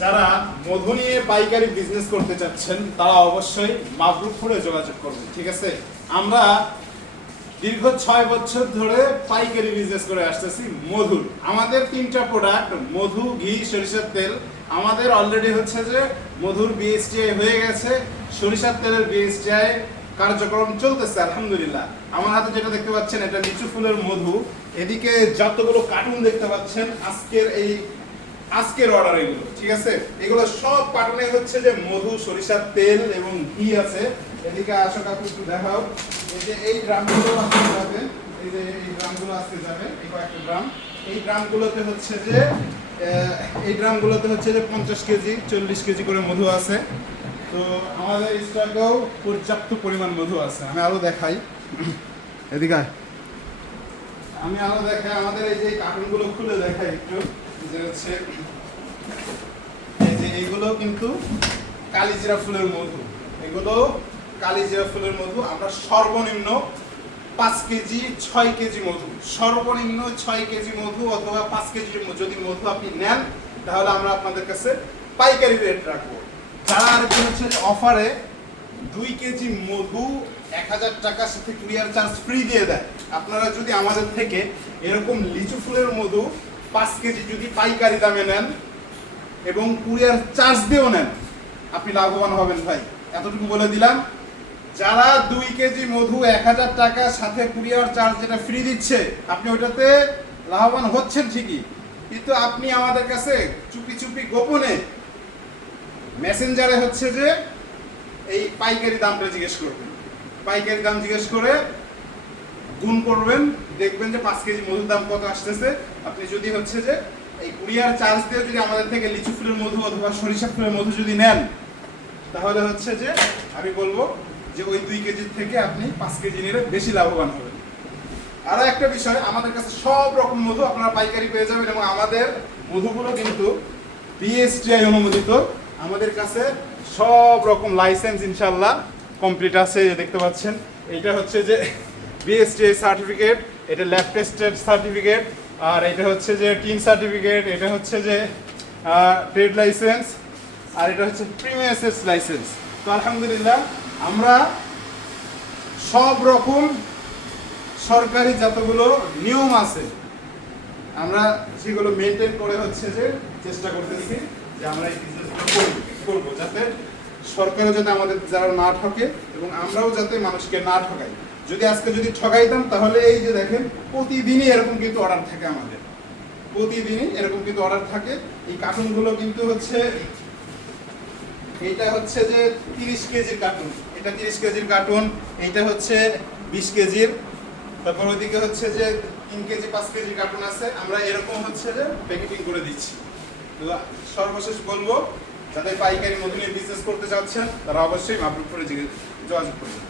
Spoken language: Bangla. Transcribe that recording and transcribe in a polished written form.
যারা মধু নিয়ে পাইকারি বিজনেস করতে চাচ্ছেন তারা অবশ্যই মাবরুকপুরে যোগাযোগ করবেন, ঠিক আছে। আমরা দীর্ঘ 6 বছর ধরে পাইকারি বিজনেস করে আসতেছি মধুর। আমাদের 3টা প্রোডাক্ট, মধু, ঘি, সরিষার তেল। আমাদের অলরেডি হচ্ছে যে মধুর বিএসটিআই হয়ে গেছে, সরিষার তেলের বিএসটিআই কার্যক্রম চলতেছে আলহামদুলিল্লাহ। আমার হাতে যেটা দেখতে পাচ্ছেন এটা লিচু ফুলের মধু। এদিকে যতগুলো কার্টুন দেখতে পাচ্ছেন আজকের অর্ডার এগুলো, ঠিক আছে। এগুলো সব কার্টুনে হচ্ছে যে মধু, সরিষার তেল এবং ঘি আছে। এদিকে আসো কাকু একটু দেখাও। এই যে এই ড্রামগুলো আজকে যাবে, এই যে এই ড্রামগুলো আজকে যাবে, এই কয়েকটা ড্রাম। এই ড্রামগুলোতে হচ্ছে যে 50 কেজি 40 কেজি করে মধু আছে। তো আমাদের স্টকেও পর্যাপ্ত পরিমাণ মধু আছে। আমি আরো দেখাই, এদিকে আমাদের এই যে কার্টুনগুলো খুলে দেখাই একটু। যে হচ্ছে এই যে এইগুলো কিন্তু কালিজিরা ফুলের মধু। এগুলো কালিজিরা ফুলের মধু। আমরা সর্বনিম্ন 5 কেজি 6 কেজি মধু, সর্বনিম্ন 6 কেজি মধু অথবা 5 কেজি যদি মধু আপনি নেন তাহলে আমরা আপনাদের কাছে পাইকারি রেট রাখবো। যারা আর কি হচ্ছে অফারে 2 কেজি মধু 1000 টাকার সাথে কুরিয়ার চার্জ ফ্রি দিয়ে দেয়। আপনারা যদি আমাদের থেকে এরকম লিচু ফুলের মধু 5 কেজি যদি পাইকারি দামে নেন এবং কুরিয়ার চার্জ দিয়েও নেন, আপনি লাভবান হবেন ভাই, এতটুকু বলে দিলাম। যারা 2 কেজি মধু 1000 টাকার সাথে কুরিয়ার চার্জ যেটা ফ্রি দিচ্ছে, আপনি ওইটাতে লাভবান হচ্ছেন ঠিকই, কিন্তু আপনি আমাদের কাছে চুপি চুপি গোপনে মেসেঞ্জারে হচ্ছে যে এই পাইকারি দামটা জিজ্ঞেস করবেন। পাইকারি দাম জিজ্ঞেস করে গুণ করবেন, দেখবেন যে 5 কেজি মধুর দাম কত আসতেছে। আপনি যদি হচ্ছে যে এই কুরিয়ার চার্জ দিয়ে যদি আমাদের থেকে লিচু ফুলের মধু অথবা সরিষা ফুলের মধু যদি নেন, তাহলে হচ্ছে যে আমি বলবো যে ওই 2 কেজির থেকে আপনি 5 কেজি নিলে বেশি লাভবান হবেন। আরো একটা বিষয়, আমাদের কাছে সব রকম মধু আপনারা পাইকারি পেয়ে যাবেন এবং আমাদের মধুগুলো কিন্তু বিএসটিআই অনুমোদিত। আমাদের কাছে সব রকম লাইসেন্স ইনশাআল্লাহ কমপ্লিট আছে। দেখতে পাচ্ছেন এটা হচ্ছে যে বিএসটিআই সার্টিফিকেট, এটা ল্যাব টেস্টেড সার্টিফিকেট, আর এটা হচ্ছে যে টিন সার্টিফিকেট, এটা হচ্ছে যে ট্রেড লাইসেন্স, আর এটা হচ্ছে প্রিমিয়াসেস লাইসেন্স। তো আলহামদুলিল্লাহ আমরা সব রকম সরকারি যতগুলো নিয়ম আছে আমরা সেগুলো মেনটেন করে হচ্ছে যে চেষ্টা করতেছি যে আমরা এই বিজনেসগুলো করবো, যাতে সরকারও যাতে আমাদের যারা না ঠকে এবং আমরাও যাতে মানুষকে না ঠকাই। যদি ঠকাইতাম তাহলে এই যে দেখেন প্রতিদিনই এরকম কিন্তু অর্ডার থাকে, আমাদের প্রতিদিনই এরকম কিন্তু অর্ডার থাকে। এই কার্টুনগুলো কিন্তু হচ্ছে এইটা হচ্ছে যে 30 কেজির কার্টুন, এটা 30 কেজির কার্টুন, এইটা হচ্ছে 20 কেজির, তারপর ওইদিকে হচ্ছে যে 3 কেজি 5 কেজির কার্টুন আছে। আমরা এরকম হচ্ছে যে প্যাকেটিং করে দিচ্ছি। তো সর্বশেষ বলবো, যাদের পাইকারি মধু নিয়ে বিজনেস করতে চাচ্ছেন তারা অবশ্যই মাবরুকপুরে যোগাযোগ করবেন।